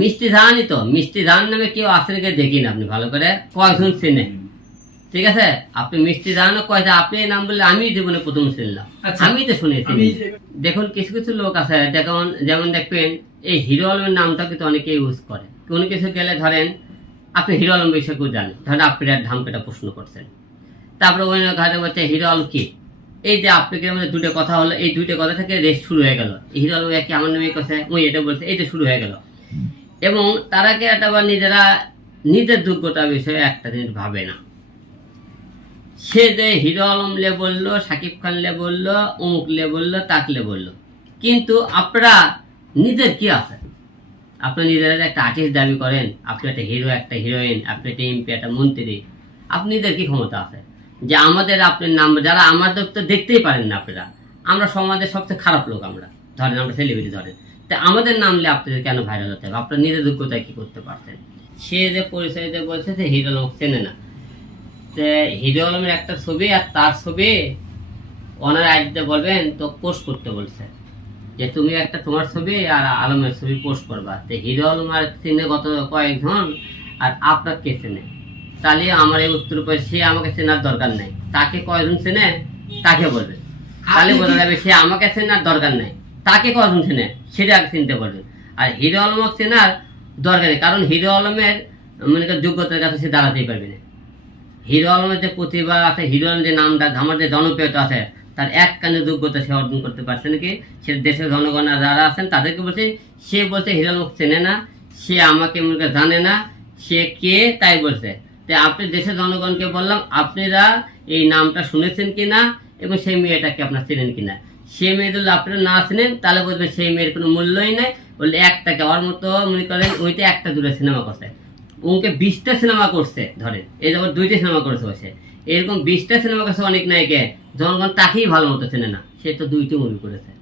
মিষ্টি ধানই তো। মিষ্টি ধান নামে কেউ আছে নাকি দেখি না আপনি ভালো করে কয়জন চেনে? ঠিক আছে? আপনি মিষ্টি ধানও কয়টা আপনি এই নাম বললে আমি জীবনে প্রথম শুনলাম। আচ্ছা। আমি তো শুনেছি। দেখুন কিছু কিছু লোক আছে যেমন যেমন দেখবেন এই হিরো আলমের নামটা কিন্তু অনেকে ইউজ করে। কোনো কিছু গেলে ধরেন আপনি হিরো আলম বিষয়ে কেউ জানেন। ধরেন আপনি একটা ধামপেটা প্রশ্ন করছেন। তারপরে ওই ঘাটে বলছে হিরো আলম কি? এই যে আপনাকে আমাদের দুটো কথা হলো এই দুটো কথা থেকে রেস্ট শুরু হয়ে গেল। হিরো আলম কি আমার নামে কথা ওই এটা বলছে এটা শুরু হয়ে গেল। এবং তারা কি একটা আবার নিজেরা, নিজের যোগ্যতা বিষয়ে একটা জিনিস ভাবে না। সে যে হিরো আলম লে বলল সাকিব খান লে বলল, অমুক লে বলল তাকলে বলল। কিন্তু আপনারা, নিজের কি আছে? আপনার নিজেরা একটা আর্টিস্ট দাবি করেন, আপনি একটা হিরো একটা হিরোইন আপনি একটা এমপি একটা মন্ত্রী, আপনি নিজের কি ক্ষমতা আছে? যে আমাদের আপনার নাম, যারা আমাদের তো দেখতেই পারেন না আপনারা। আমরা সমাজের সবচেয়ে খারাপ লোক আমরা। ধরেন আমরা সেলিব্রিটি ধরেন। তা আমাদের নামলে আপনাদের কেন ভাইরাল হতে হবে? আপনার নিজের যোগ্যতায় কি করতে পারছেন সে যে পরিচয় দিয়ে বলছে যে হিরো লোক চেনে না। তে হিরো আলমের একটা ছবি আর তার ছবি ওনার আইডিতে বলবেন তো পোস্ট করতে বলছে। যে তুমি একটা তোমার ছবি আর আলমের ছবি পোস্ট করবা। তো হিরো আলম আর চিনে গত কয়েকজন আর আপনার কে চেনে? তাহলে আমার এই উত্তর উপরে সে আমাকে চেনার দরকার নাই। তাকে কয়জন চেনে? তাকে বলবে। তাহলে বোঝা যাবে সে আমাকে চেনার দরকার নাই। তাকে কয়জন চেনে সেটা আগে চিনতে পারবে আর হিরো আলমক চেনার দরকার নেই, কারণ হিরো আলমের, মনে করেন যোগ্যতার কাছে সে দাঁড়াতেই পারবে না। হিরো আলমের যে প্রতিভা আছে, হিরো আলম যে নামটা, আমার যে জনপ্রিয়তা আছে, তার এক কানে যোগ্যতা সে অর্জন করতে পারছে নাকি? সে দেশের জনগণ যারা আছেন, তাদেরকে বলছে, সে বলছে হিরো আলম চেনে না, সে আমাকে মনে করে জানে না, সে কে তাই বলছে। তাই আপনি দেশের জনগণকে বললাম, আপনারা এই নামটা শুনেছেন কিনা এবং সেই মেয়েটাকে আপনার চেনেন কিনা? সে মেয়ে যদি আপনারা না চেনেন, তাহলে বলবেন সেই মেয়ের কোনো মূল্যই নাই। বললে একটাকে ওর মতো মনে করেন ওইটা একটা দুটো সিনেমা করছে। ওকে বিশটা সিনেমা করছে, ধরেন। এই যেমন দুইটা সিনেমা করেছে বসে। এরকম বিশটা সিনেমা করছে অনেক নায়কে জনগণ তাকেই ভালো মতো চেনে না। সে তো দুইটি মুভি করেছে।